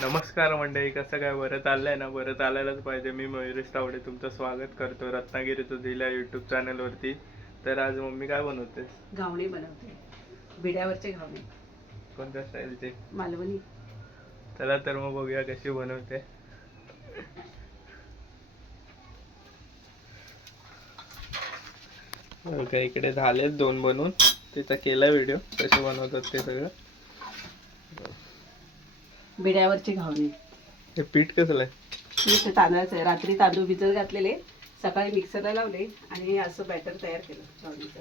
नमस्कार मंडळी कसं काय? बरं चाललंय ना? बरं चालायलाच पाहिजे. मी मयुरेश तावडे तुमचं स्वागत करतो रत्नागिरीचं दिल्या युट्यूब चॅनलवरती तर आज मम्मी काय बनवतेस घावणे बनवते. बिड्यावरचे घावणे. कोणत्या स्टाईलचे? मालवणी. चला तर मग बघूया कशी बनवते. बघा इकडे झालेत दोन बनवून. तिचा केला व्हिडिओ कसे बनवतात ते सगळं. बिड्यावरचे घावणे. हे पीठ कसलं आहे? ते तांदळाचं आहे. रात्री तांदूळ भिजत घातलेले. सकाळी मिक्सरला लावले आणि असं बॅटर तयार केलं घावणीचं.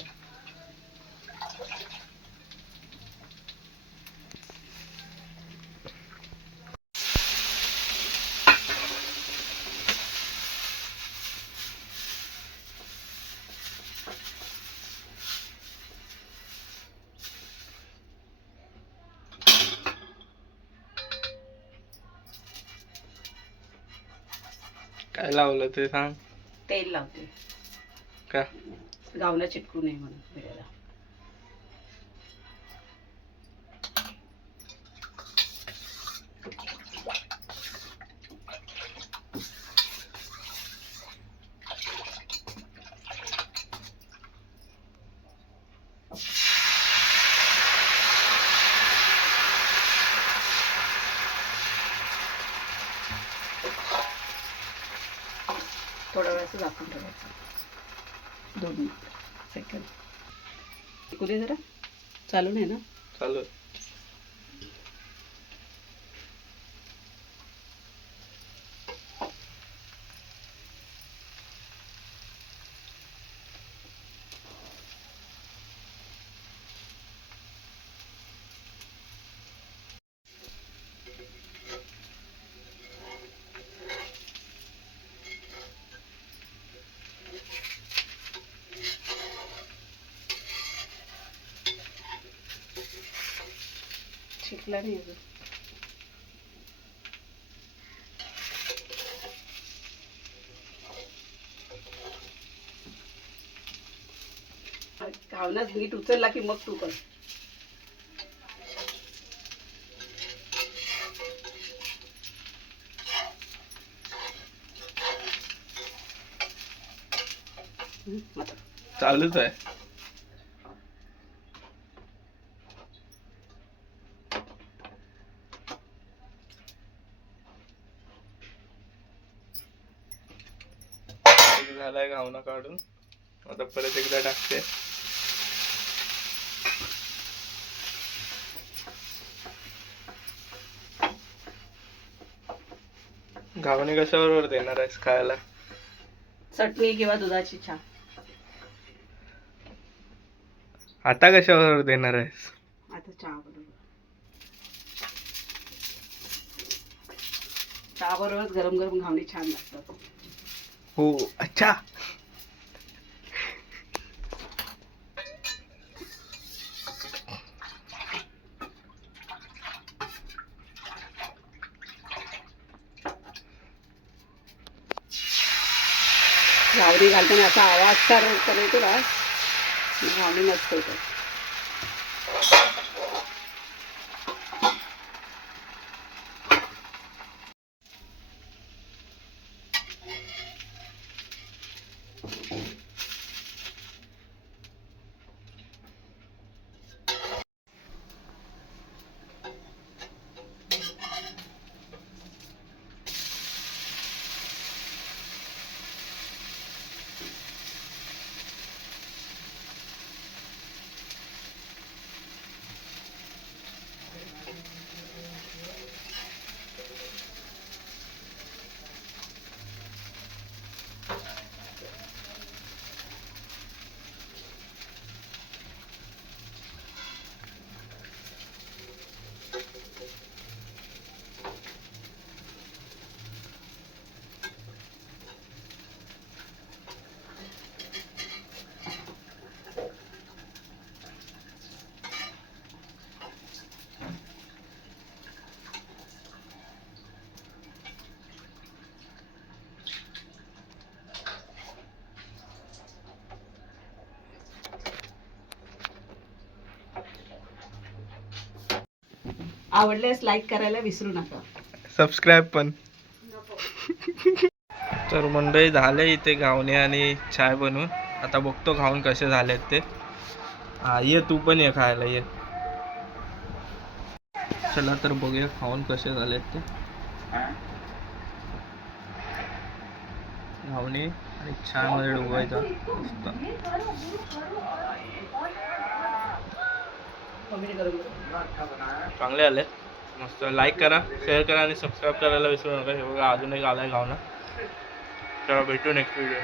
काय लावलं ते सांग. तेल लावते. का? गावला चिटकू नये म्हणून बिड्याला थोडा वेळ असं झाकून ठेवायचं. दोन सेकंद ऐकू दे जरा. चालू नाही ना? चालू शिकला नाही अजून. घावनाच उचलला की मग तू कर. चालूच आहे एक झालाय घावना काढून. आता परत एकदा टाकते. घावणे कशाबरोबर देणार आहेस खायला? चटणी किंवा दुधाची चहा. आता कशाबरोबर देणार आहेस? आता चहा बरोबर चहा बरोबर गरम गरम घावणे छान लागतात. हो अच्छा. गावरी घालताना असा आवाज तर येतो ना घावणे मस्त होतात आवडल्यास लाईक करायला विसरू नका. सबस्क्राईब पण. तर मंडळी झाले इथे घावणे आणि चाय बनवून. आता बघतो घावून कसे झालेत ते. हा ये तू पण ये खायला ये. चला तर बघूया खाऊन कसे झालेत ते. घावणे आणि छानमध्ये डुबायचा चांगले आले. मस्त. लाईक करा शेअर करा आणि सबस्क्राईब करायला विसरू नका. हे बघा अजून एक आला आहे गावना. चला भेटू नेक्स्ट व्हिडिओ